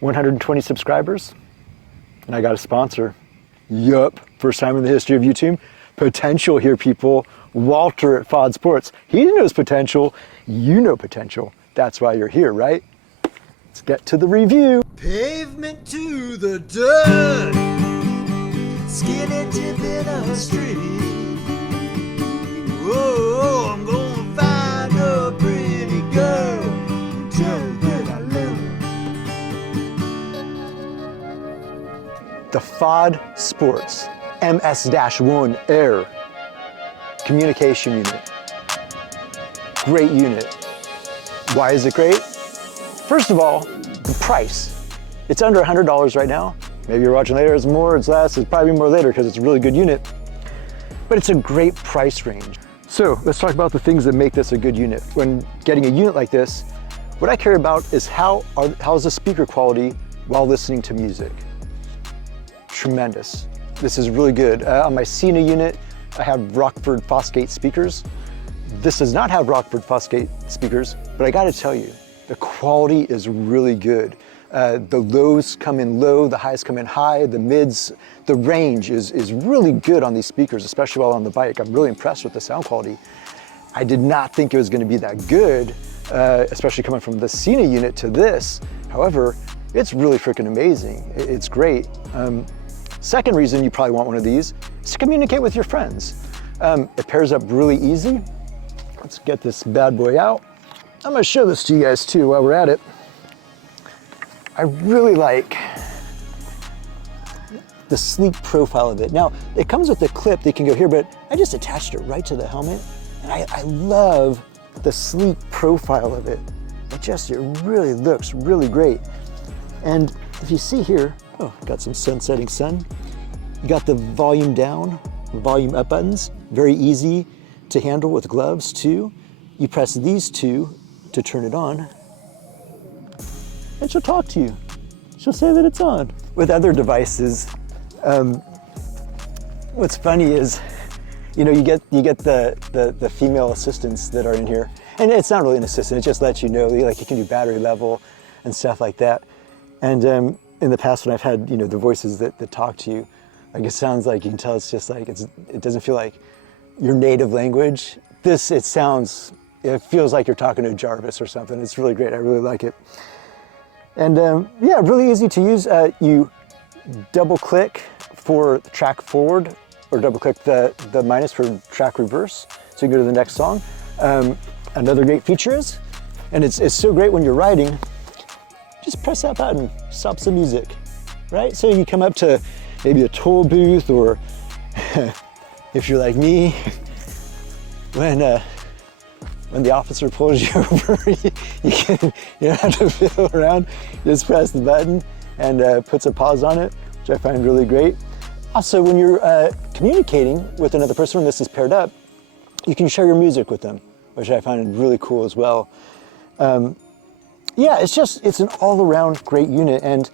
120 subscribers, and I got a sponsor. Yup, first time in the history of YouTube. Potential here, people. Walter at Fodsports. He knows potential. You know potential. That's why you're here, right? Let's get to the review. Pavement to the dirt, skinny dip in a street. Whoa, I'm gonna find a pretty girl, tell her that I love her. The Fodsports MS1 Air communication unit. Great unit. Why is it great? First of all, the price. It's under $100 right now. Maybe you're watching later, it's more, it's less, it's probably more later because it's a really good unit. But it's a great price range. So let's talk about the things that make this a good unit. When getting a unit like this, what I care about is how's the speaker quality while listening to music. Tremendous. This is really good. On my Cena unit, I have Rockford Fosgate speakers. This does not have Rockford Fosgate speakers, but I gotta tell you, the quality is really good. The lows come in low, the highs come in high, the mids, the range is really good on these speakers, especially while on the bike. I'm really impressed with the sound quality. I did not think it was gonna be that good, especially coming from the Cena unit to this. However, it's really freaking amazing. It's great. Second reason you probably want one of these is to communicate with your friends. It pairs up really easy. Let's get this bad boy out. I'm gonna show this to you guys too while we're at it. I really like the sleek profile of it. Now, it comes with a clip that can go here, but I just attached it right to the helmet. And I love the sleek profile of it. It really looks really great. And if you see here, oh, got some sun-setting sun. You got the volume down, volume up buttons. Very easy to handle with gloves too. You press these two to turn it on, and she'll talk to you. She'll say that it's on. With other devices, what's funny is, you know, you get the female assistants that are in here, and it's not really an assistant. It just lets you know, like you can do battery level and stuff like that. And in the past, when I've had, you know, the voices that talk to you, like it sounds like you can tell it's just like it doesn't feel like your native language. It feels like you're talking to Jarvis or something. It's really great. I really like it. And yeah, really easy to use. You double click for track forward, or double click the minus for track reverse. So you can go to the next song. Another great feature is, and it's so great when you're riding, just press that button, stop the music, right? So you come up to maybe a toll booth, or if you're like me, when the officer pulls you over, you don't have to fiddle around. You just press the button and puts a pause on it, which I find really great. Also, when you're communicating with another person, when this is paired up, you can share your music with them, which I find really cool as well. Yeah, it's an all-around great unit, and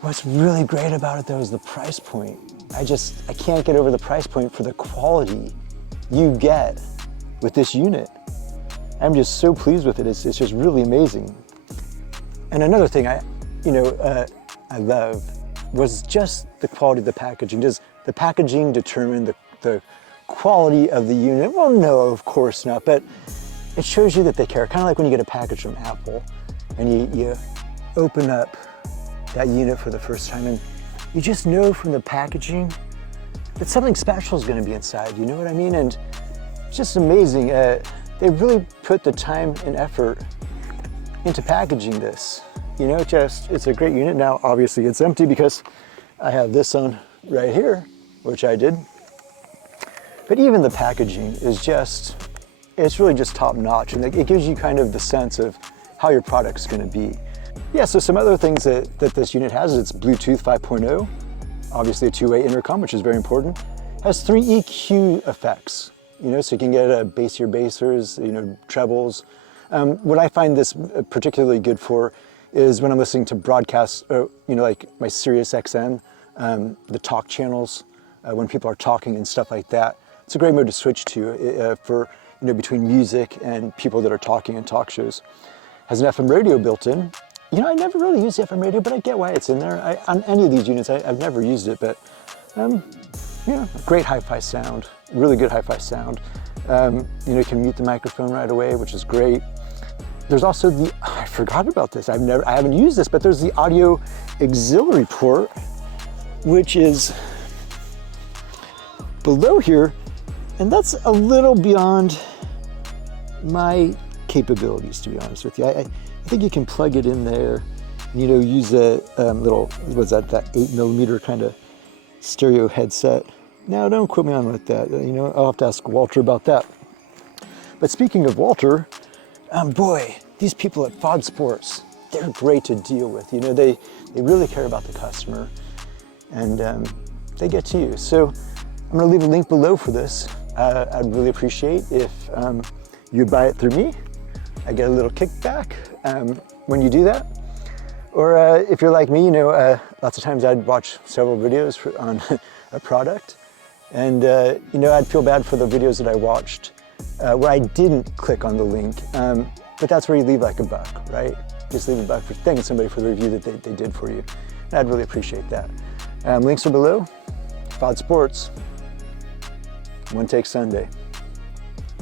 what's really great about it though is the price point. I can't get over the price point for the quality you get with this unit. I'm just so pleased with it. It's just really amazing. And another thing I love was just the quality of the packaging. Does the packaging determine the quality of the unit? Well, no, of course not, but it shows you that they care. Kind of like when you get a package from Apple and you open up that unit for the first time, and you just know from the packaging that something special is going to be inside. You know what I mean? And it's just amazing. They really put the time and effort into packaging this. You know, it's a great unit. Now, obviously it's empty because I have this on right here, which I did. But even the packaging is it's really just top notch, and it gives you kind of the sense of how your product's gonna be. Yeah, so some other things that this unit has is it's Bluetooth 5.0, obviously a two-way intercom, which is very important. It has 3 EQ effects, you know, so you can get bassier bassers, you know, trebles. What I find this particularly good for is when I'm listening to broadcasts, you know, like my Sirius XM, the talk channels, when people are talking and stuff like that. It's a great mode to switch to for, you know, between music and people that are talking in talk shows. Has an FM radio built in, you know, I never really used the FM radio, but I get why it's in there. On any of these units, I've never used it, but you know, great hi-fi sound, really good hi-fi sound. You know, you can mute the microphone right away, which is great. There's also the, I forgot about this, I haven't used this, but there's the audio auxiliary port, which is below here, and that's a little beyond my capabilities, to be honest with you. I think you can plug it in there, and, you know, use a little, what's that 8mm kind of stereo headset. Now, don't quote me on with that. You know, I'll have to ask Walter about that. But speaking of Walter, boy, these people at Fodsports, they're great to deal with. You know, they really care about the customer, and they get to you. So I'm gonna leave a link below for this. I'd really appreciate if you'd buy it through me. I get a little kickback when you do that. Or if you're like me, you know, lots of times I'd watch several videos on a product, and you know, I'd feel bad for the videos that I watched where I didn't click on the link. But that's where you leave like $1, right? Just leave $1 for thanking somebody for the review that they did for you. And I'd really appreciate that. Links are below. Fodsports. One Take Sunday.